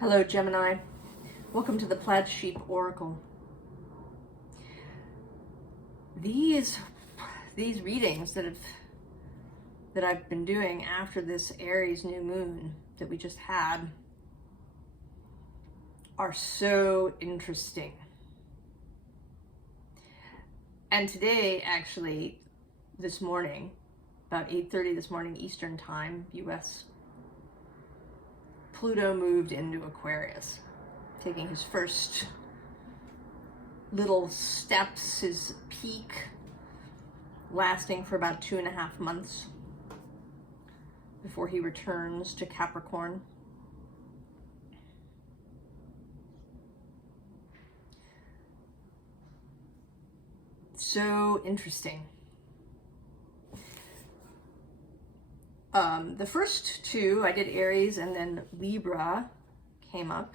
Hello, Gemini. Welcome to the Plaid Sheep Oracle. These readings that I've been doing after this Aries new moon that we just had are so interesting. And today, actually, this morning, about 8:30 this morning Eastern Time, US, Pluto moved into Aquarius, taking his first little steps, his peak lasting for about 2.5 months before he returns to Capricorn. So interesting. The first two, I did Aries and then Libra came up.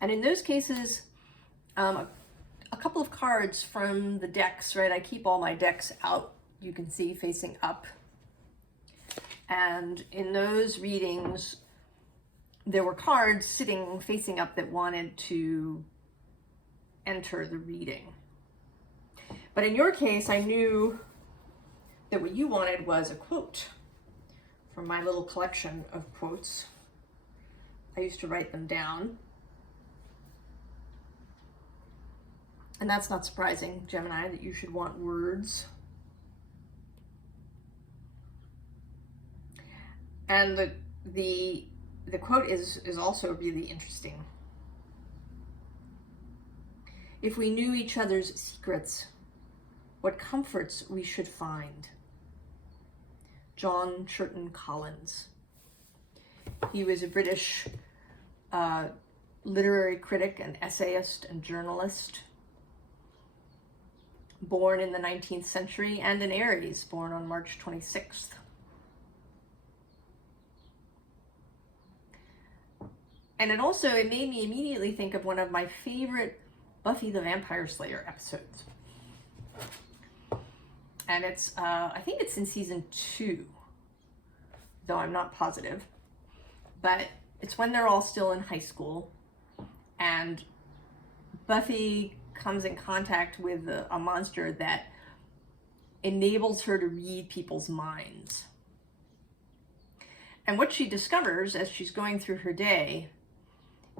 And in those cases, a couple of cards from the decks, right? I keep all my decks out, you can see, facing up. And in those readings, there were cards sitting facing up that wanted to enter the reading. But in your case, I knew that what you wanted was a quote from my little collection of quotes. I used to write them down. And that's not surprising, Gemini, that you should want words. And the quote is also really interesting. If we knew each other's secrets, what comforts we should find. John Churton Collins. He was a British literary critic and essayist and journalist, born in the 19th century, and an Aries, born on March 26th. And it made me immediately think of one of my favorite Buffy the Vampire Slayer episodes. And it's, I think it's in season 2, though I'm not positive. But it's when they're all still in high school, and Buffy comes in contact with a monster that enables her to read people's minds. And what she discovers as she's going through her day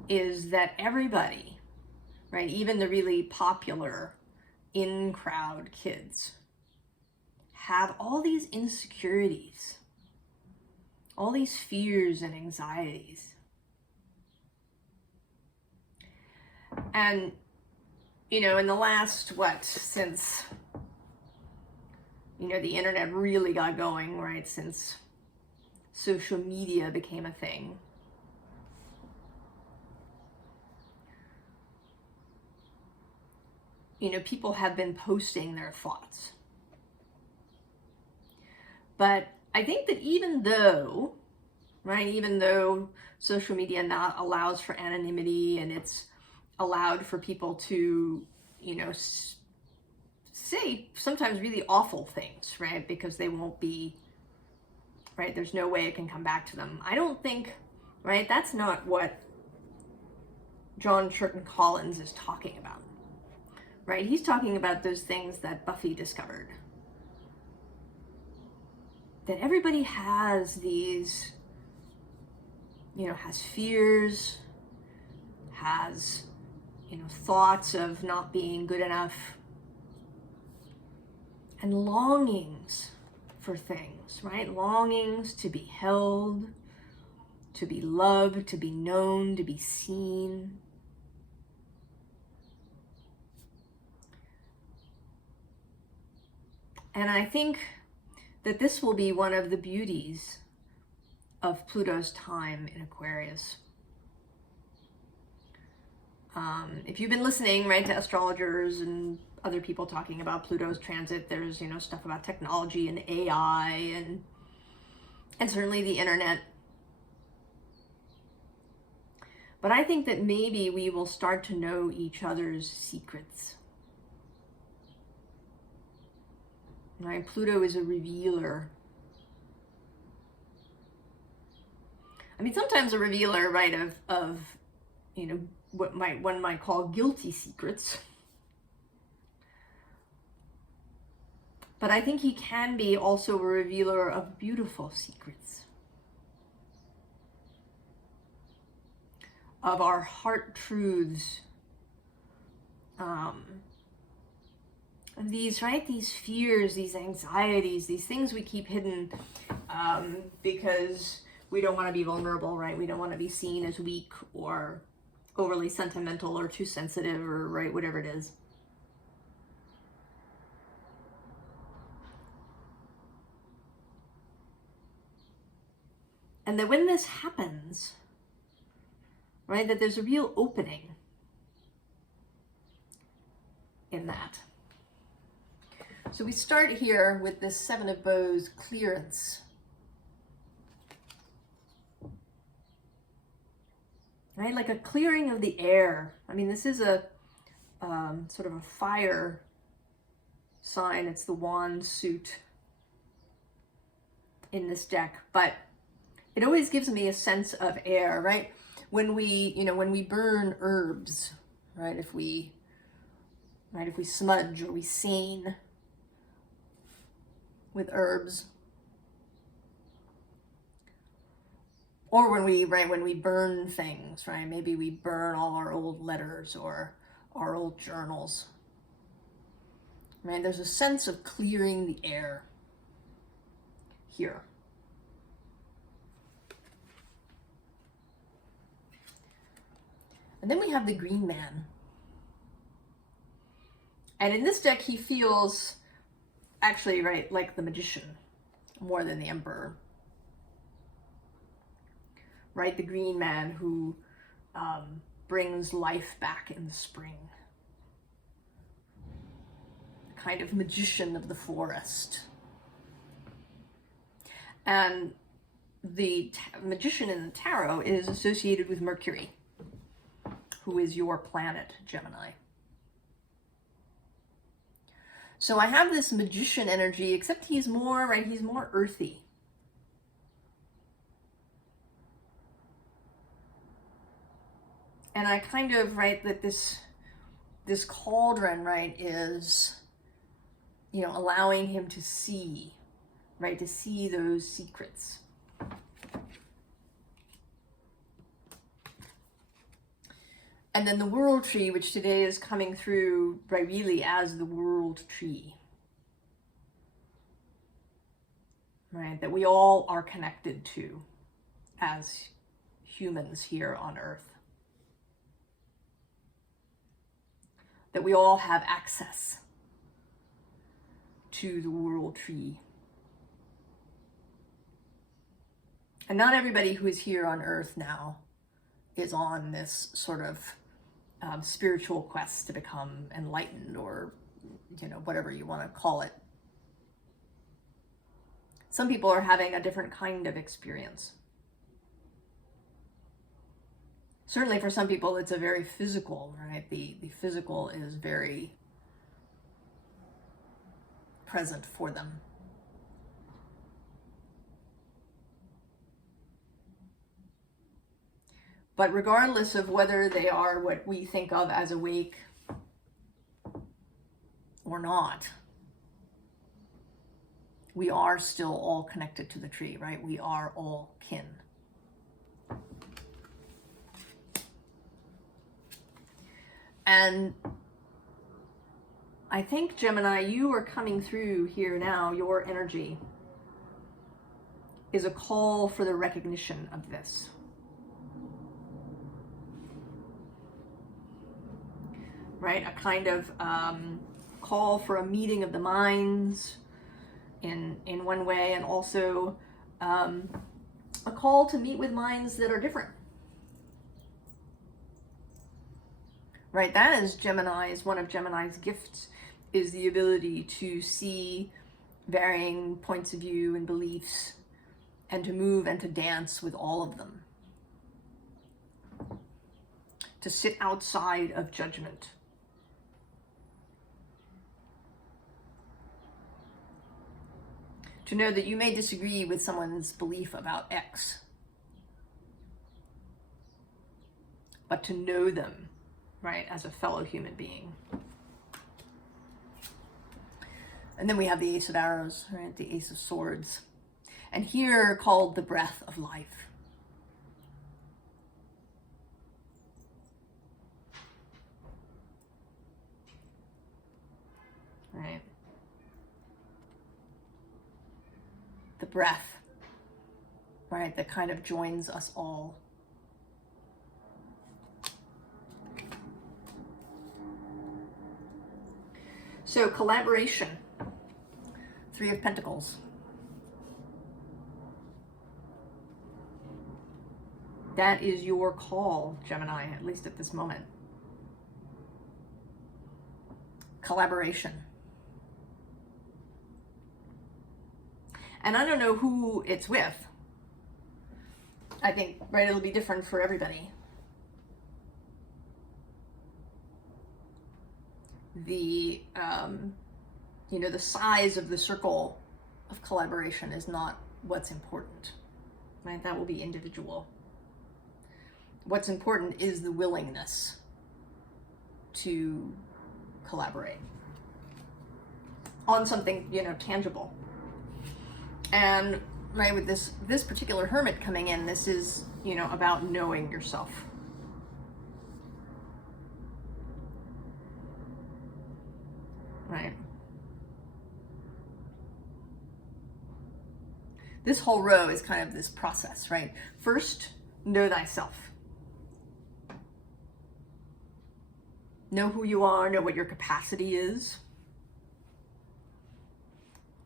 is that everybody, right, even the really popular in-crowd kids, have all these insecurities, all these fears and anxieties. And, you know, in the last, since, the internet really got going, right, since social media became a thing, people have been posting their thoughts. But I think that even though social media not allows for anonymity, and it's allowed for people to, say sometimes really awful things, right? Because they won't be, right? There's no way it can come back to them. I don't think, right? That's not what John Churton Collins is talking about, right? He's talking about those things that Buffy discovered. That everybody has these, has fears, has, thoughts of not being good enough, and longings for things, right? Longings to be held, to be loved, to be known, to be seen. And I think that this will be one of the beauties of Pluto's time in Aquarius. If you've been listening, right, to astrologers and other people talking about Pluto's transit, there's, stuff about technology and AI and certainly the internet. But I think that maybe we will start to know each other's secrets. Right? Pluto is a revealer. I mean, sometimes a revealer, right, of you know, what one might call guilty secrets. But I think he can be also a revealer of beautiful secrets, of our heart truths, these, right, these fears, these anxieties, these things we keep hidden because we don't want to be vulnerable, right? We don't want to be seen as weak or overly sentimental or too sensitive or, right, whatever it is. And that when this happens, right, that there's a real opening in that. So we start here with this Seven of Bows clearance. Right, like a clearing of the air. I mean, this is a sort of a fire sign. It's the wand suit in this deck, but it always gives me a sense of air, right? When we, when we burn herbs, right? If we smudge or we stain with herbs, or when we burn things, right? Maybe we burn all our old letters or our old journals, right? There's a sense of clearing the air here. And then we have the Green Man. And in this deck, he feels actually, right, like the Magician more than the Emperor. Right, the Green Man who brings life back in the spring. The kind of magician of the forest. And the magician in the tarot is associated with Mercury, who is your planet, Gemini. So I have this magician energy, except he's more, right, he's more earthy. And I kind of, right, that this cauldron, right, is, allowing him to see, right, to see those secrets. And then the world tree, which today is coming through, right, really as the world tree. Right, that we all are connected to as humans here on Earth. That we all have access to the world tree. And not everybody who is here on Earth now is on this sort of spiritual quest to become enlightened, or whatever you want to call it. Some people are having a different kind of experience. Certainly for some people it's a very physical, right? The physical is very present for them. But regardless of whether they are what we think of as awake or not, we are still all connected to the tree, right? We are all kin. And I think, Gemini, you are coming through here now. Your energy is a call for the recognition of this. Right? A kind of call for a meeting of the minds in one way, and also a call to meet with minds that are different. Right? That is one of Gemini's gifts, is the ability to see varying points of view and beliefs, and to move and to dance with all of them. To sit outside of judgment. To know that you may disagree with someone's belief about X, but to know them, right, as a fellow human being. And then we have the Ace of Arrows, right, the Ace of Swords. And here called the breath of life. Right? The breath, right, that kind of joins us all. So collaboration, Three of Pentacles. That is your call, Gemini, at least at this moment. Collaboration. And I don't know who it's with. I think, right, it'll be different for everybody. The, the size of the circle of collaboration is not what's important, right? That will be individual. What's important is the willingness to collaborate on something, tangible. And right, with this particular hermit coming in, this is, about knowing yourself. Right. This whole row is kind of this process, right? First, know thyself. Know who you are, know what your capacity is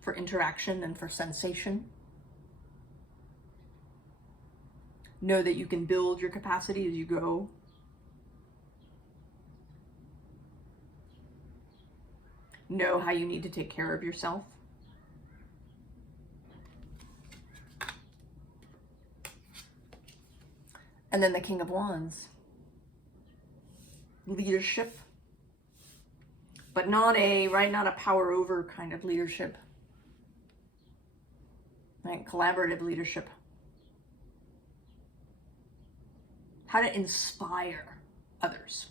for interaction and for sensation. Know that you can build your capacity as you go. Know how you need to take care of yourself. And then the King of Wands. Leadership. But not a power over kind of leadership. Right? Collaborative leadership. How to inspire others.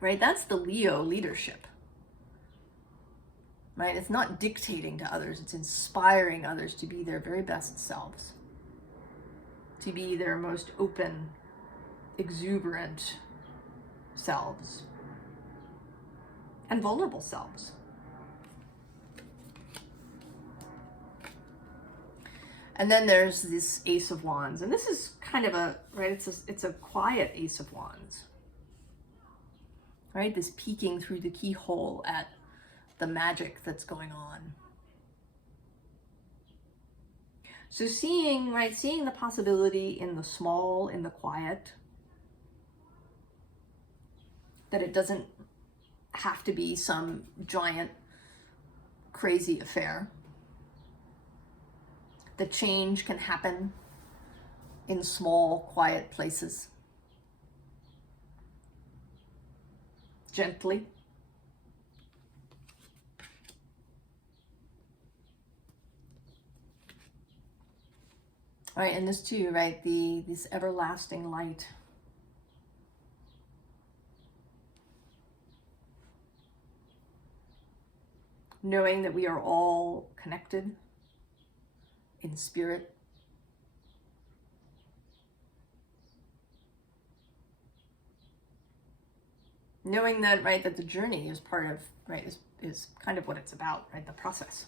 Right? That's the Leo leadership. Right? It's not dictating to others, it's inspiring others to be their very best selves. To be their most open, exuberant selves. And vulnerable selves. And then there's this Ace of Wands. And this is kind of it's a quiet Ace of Wands. Right? This peeking through the keyhole at the magic that's going on. So seeing the possibility in the small, in the quiet, that it doesn't have to be some giant, crazy affair. The change can happen in small, quiet places. Gently. All right, and this too, right, this everlasting light. Knowing that we are all connected in spirit. Knowing that, right, that the journey is part of, right, is kind of what it's about, right, the process.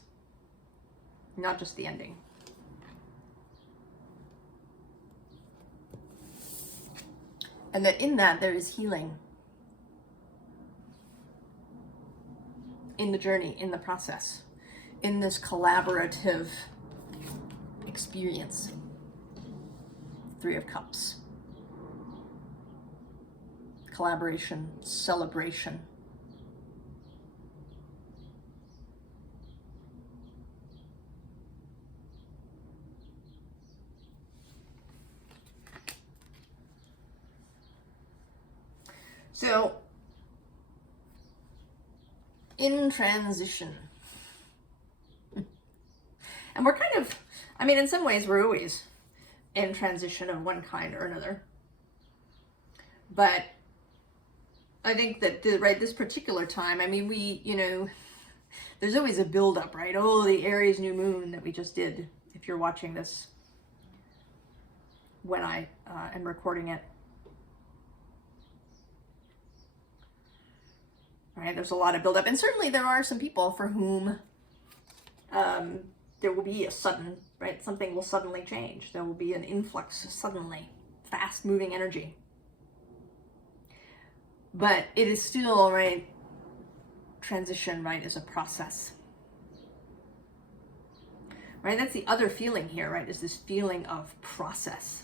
Not just the ending. And that in that there is healing. In the journey, in the process, in this collaborative experience. Three of Cups. Collaboration, celebration. So, in transition. And we're kind of, in some ways we're always in transition of one kind or another. But I think that, right, this particular time, I mean, we, you know, there's always a buildup, right? Oh, the Aries new moon that we just did, if you're watching this when I am recording it. Right, there's a lot of buildup. And certainly there are some people for whom there will be a sudden, right, something will suddenly change. There will be an influx suddenly, fast-moving energy. But it is still, right, transition, right, is a process. Right, that's the other feeling here, right, is this feeling of process.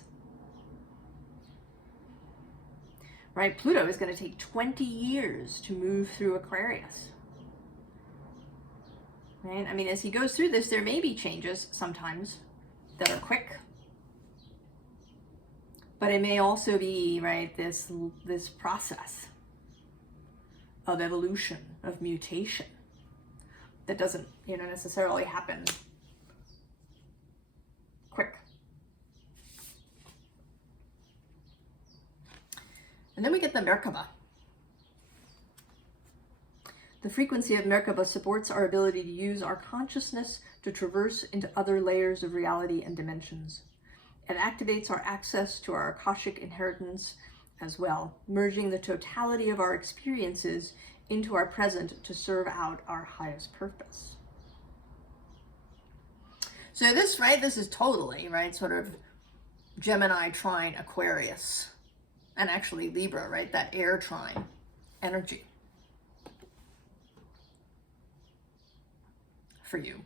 Right, Pluto is going to take 20 years to move through Aquarius. Right, I mean, as he goes through this, there may be changes sometimes that are quick. But it may also be, right, this process of evolution, of mutation, that doesn't, you know, necessarily happen quick. And then we get the Merkaba. The frequency of Merkaba supports our ability to use our consciousness to traverse into other layers of reality and dimensions. It activates our access to our Akashic inheritance as well, merging the totality of our experiences into our present to serve out our highest purpose. So this, right, this is totally, right, sort of Gemini trine Aquarius, and actually Libra, right, that air trine energy for you.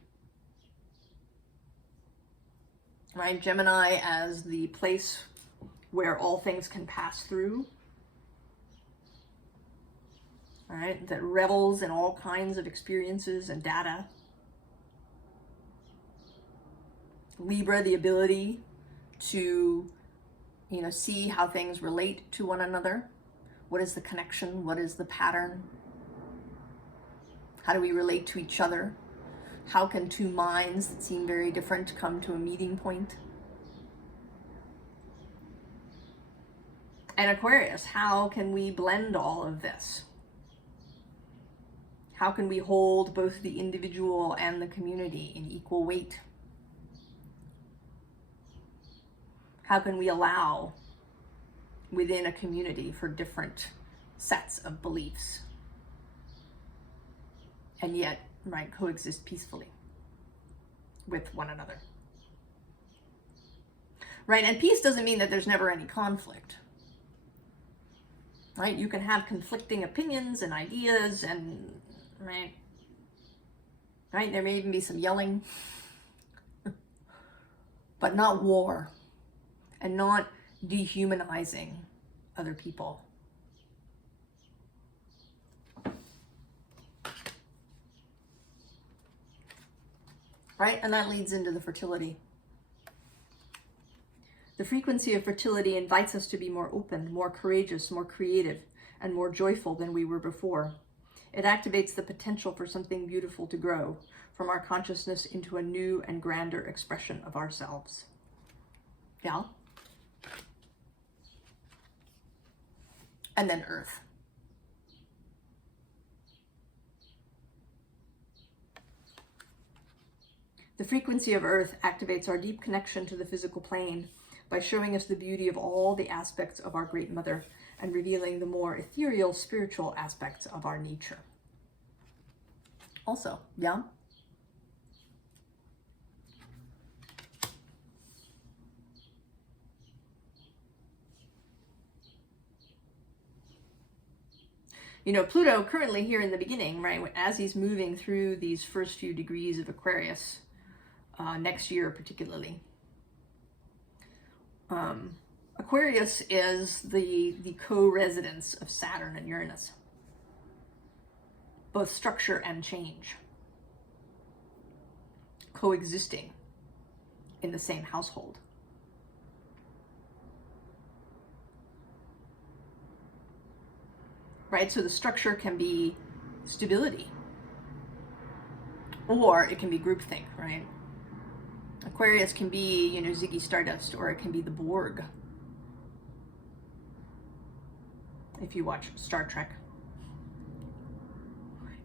Right, Gemini as the place where all things can pass through. Right, that revels in all kinds of experiences and data. Libra, the ability to, you know, see how things relate to one another. What is the connection? What is the pattern? How do we relate to each other? How can two minds that seem very different come to a meeting point? And Aquarius, how can we blend all of this? How can we hold both the individual and the community in equal weight? How can we allow within a community for different sets of beliefs and yet, right, coexist peacefully with one another? Right, and peace doesn't mean that there's never any conflict. Right, you can have conflicting opinions and ideas and, right, there may even be some yelling, but not war. And not dehumanizing other people. Right? And that leads into the fertility. The frequency of fertility invites us to be more open, more courageous, more creative, and more joyful than we were before. It activates the potential for something beautiful to grow from our consciousness into a new and grander expression of ourselves. Yeah? And then Earth. The frequency of Earth activates our deep connection to the physical plane by showing us the beauty of all the aspects of our Great Mother and revealing the more ethereal, spiritual aspects of our nature. Also, yeah? You know, Pluto currently here in the beginning, right, as he's moving through these first few degrees of Aquarius, next year particularly. Aquarius is the co-residence of Saturn and Uranus, both structure and change, coexisting in the same household. Right, so the structure can be stability, or it can be groupthink, right? Aquarius can be, you know, Ziggy Stardust, or it can be the Borg. If you watch Star Trek.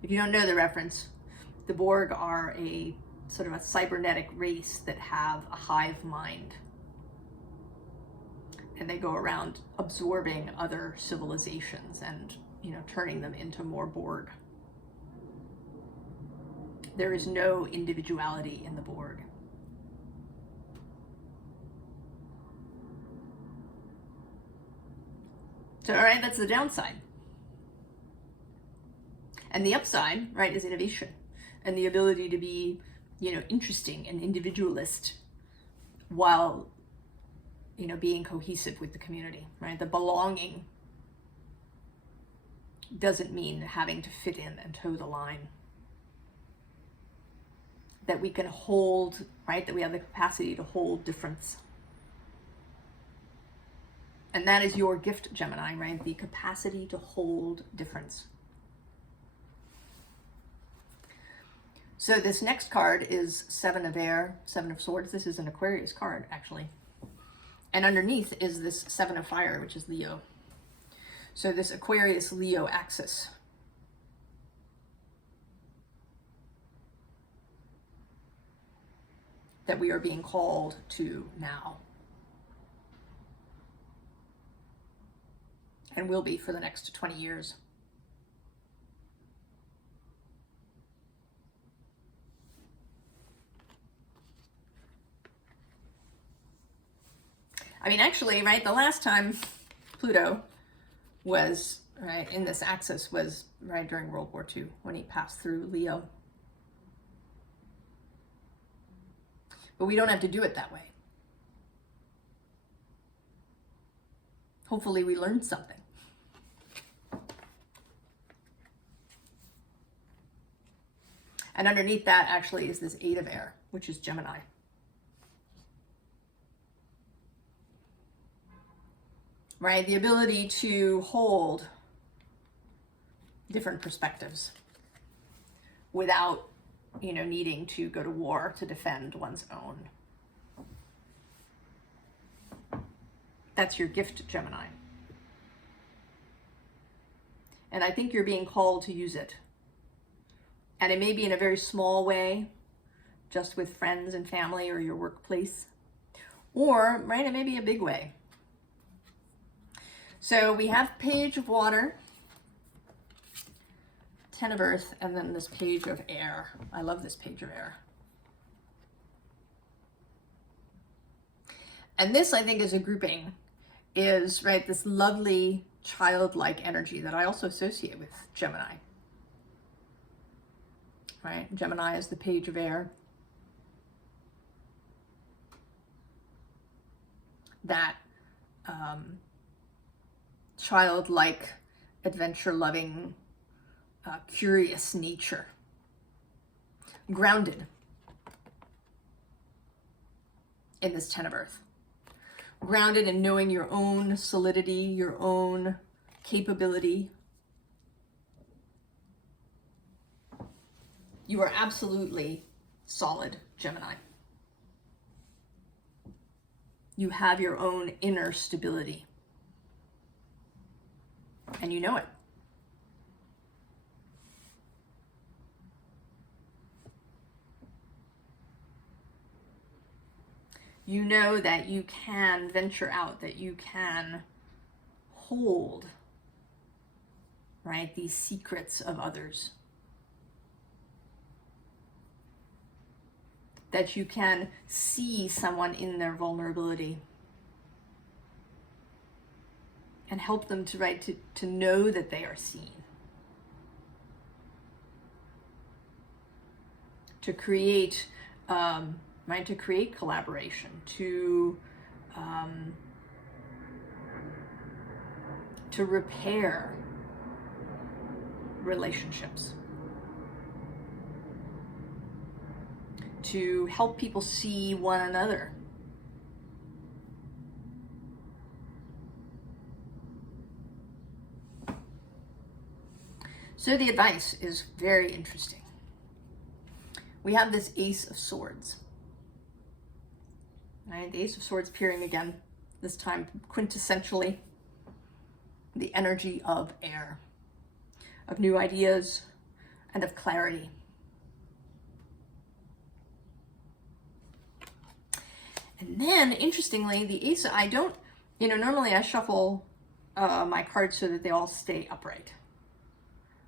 If you don't know the reference, the Borg are a sort of a cybernetic race that have a hive mind. And they go around absorbing other civilizations and, you know, turning them into more Borg. There is no individuality in the Borg. So, all right, that's the downside. And the upside, right, is innovation and the ability to be, you know, interesting and individualist while, you know, being cohesive with the community, right? The belonging doesn't mean having to fit in and toe the line. That we can hold, right, that we have the capacity to hold difference. And that is your gift, Gemini, right? The capacity to hold difference. So this next card is Seven of Air, Seven of Swords. This is an Aquarius card, actually. And underneath is this Seven of Fire, which is Leo. So this Aquarius-Leo axis. That we are being called to now. And will be for the next 20 years. I mean, actually, right, the last time Pluto was, right, in this axis was, right, during World War II, when he passed through Leo. But we don't have to do it that way. Hopefully we learned something. And underneath that actually is this Eight of Air, which is Gemini. Right? The ability to hold different perspectives without, you know, needing to go to war to defend one's own. That's your gift, Gemini. And I think you're being called to use it. And it may be in a very small way, just with friends and family or your workplace. Or, right, it may be a big way. So we have Page of Water, Ten of Earth, and then this Page of Air. I love this Page of Air. And this, I think, is a grouping, is, right, this lovely childlike energy that I also associate with Gemini. Right? Gemini is the Page of Air. That childlike, adventure-loving, curious nature. Grounded in this Ten of Earth. Grounded in knowing your own solidity, your own capability. You are absolutely solid, Gemini. You have your own inner stability. And you know it. You know that you can venture out, that you can hold, right, these secrets of others. That you can see someone in their vulnerability and help them to, right, to know that they are seen. To create, right, to create collaboration, to repair relationships, to help people see one another. So the advice is very interesting. We have this Ace of Swords. Right? The Ace of Swords appearing again, this time quintessentially the energy of air, of new ideas and of clarity. And then, interestingly, the Ace, I don't, normally I shuffle my cards so that they all stay upright.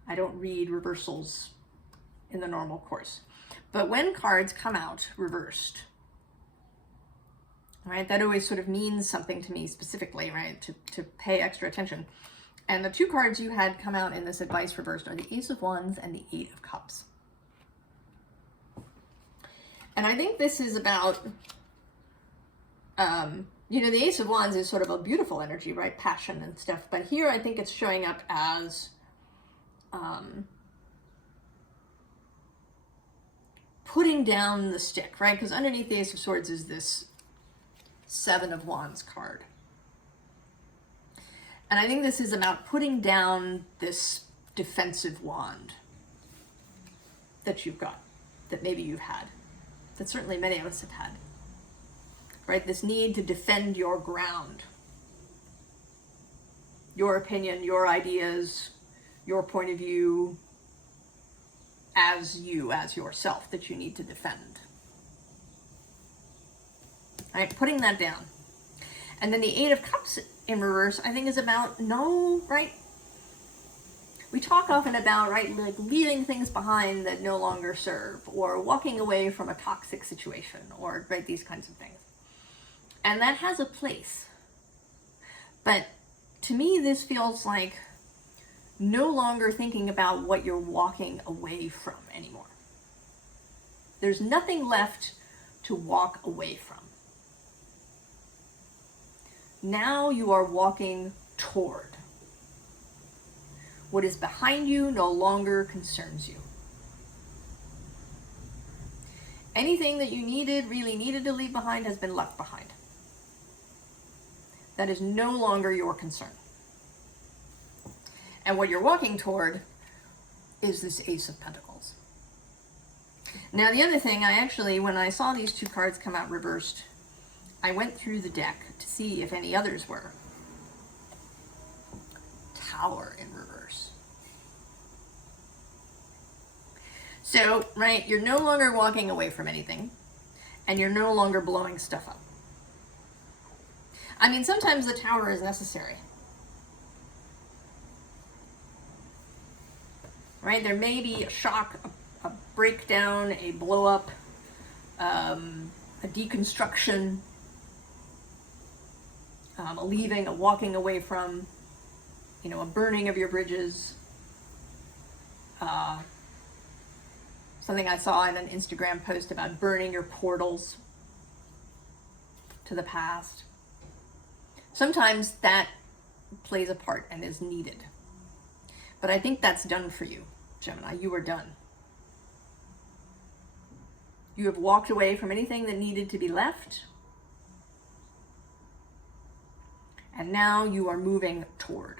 I don't read reversals in the normal course. But when cards come out reversed, right, that always sort of means something to me specifically, right, to pay extra attention. And the two cards you had come out in this advice reversed are the Ace of Wands and the Eight of Cups. And I think this is about, the Ace of Wands is sort of a beautiful energy, right? Passion and stuff. But here I think it's showing up as putting down the stick, right? Because underneath the Ace of Swords is this Seven of Wands card. And I think this is about putting down this defensive wand that you've got, that maybe you've had, that certainly many of us have had, right? This need to defend your ground, your opinion, your ideas, your point of view, as yourself, that you need to defend. All right, putting that down. And then the Eight of Cups in reverse, I think, is about right? We talk often about, right, like leaving things behind that no longer serve, or walking away from a toxic situation, or, right, these kinds of things. And that has a place. But to me, this feels like no longer thinking about what you're walking away from anymore. There's nothing left to walk away from. Now you are walking toward. What is behind you no longer concerns you. Anything that you really needed to leave behind has been left behind. That is no longer your concern. And what you're walking toward is this Ace of Pentacles. Now, the other thing, when I saw these two cards come out reversed, I went through the deck to see if any others were. Tower in reverse. So, right, you're no longer walking away from anything, and you're no longer blowing stuff up. I mean, sometimes the Tower is necessary. Right? There may be a shock, a breakdown, a blow up, a deconstruction, a leaving, a walking away from, a burning of your bridges. Something I saw in an Instagram post about burning your portals to the past. Sometimes that plays a part and is needed. But I think that's done for you, Gemini. You are done. You have walked away from anything that needed to be left. And now you are moving toward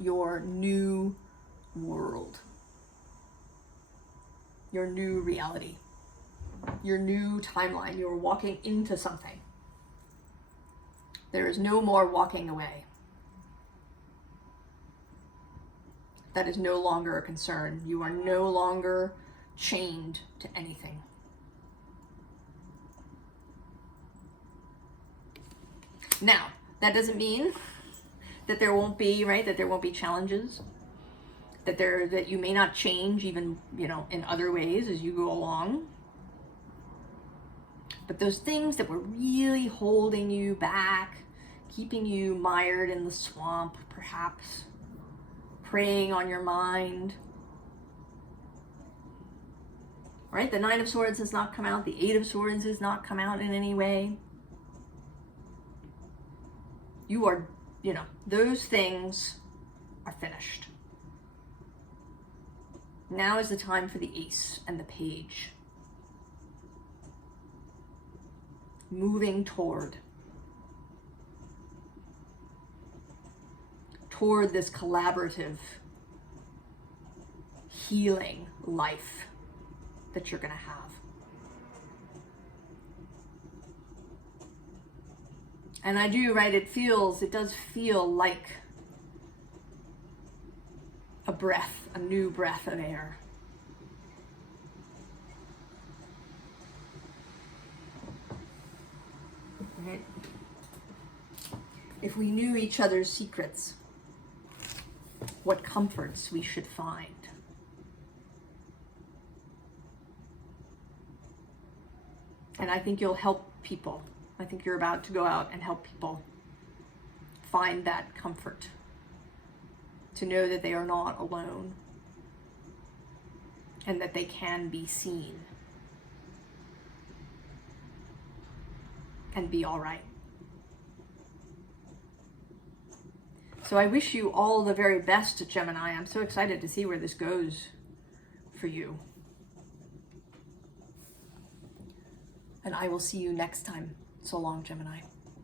your new world, your new reality, your new timeline. You're walking into something. There is no more walking away. That is no longer a concern. You are no longer chained to anything. Now, that doesn't mean that there won't be, right, that there won't be challenges, that you may not change even, in other ways as you go along. But those things that were really holding you back, keeping you mired in the swamp, perhaps, preying on your mind. Right? The Nine of Swords has not come out. The Eight of Swords has not come out in any way. You are, those things are finished. Now is the time for the Ace and the Page. Moving toward this collaborative, healing life that you're going to have. And I do, right, it does feel like a breath, a new breath of air. Right? If we knew each other's secrets, what comforts we should find. And I think you'll help people. I think you're about to go out and help people find that comfort, to know that they are not alone and that they can be seen and be all right. So I wish you all the very best, Gemini. I'm so excited to see where this goes for you. And I will see you next time. So long, Gemini.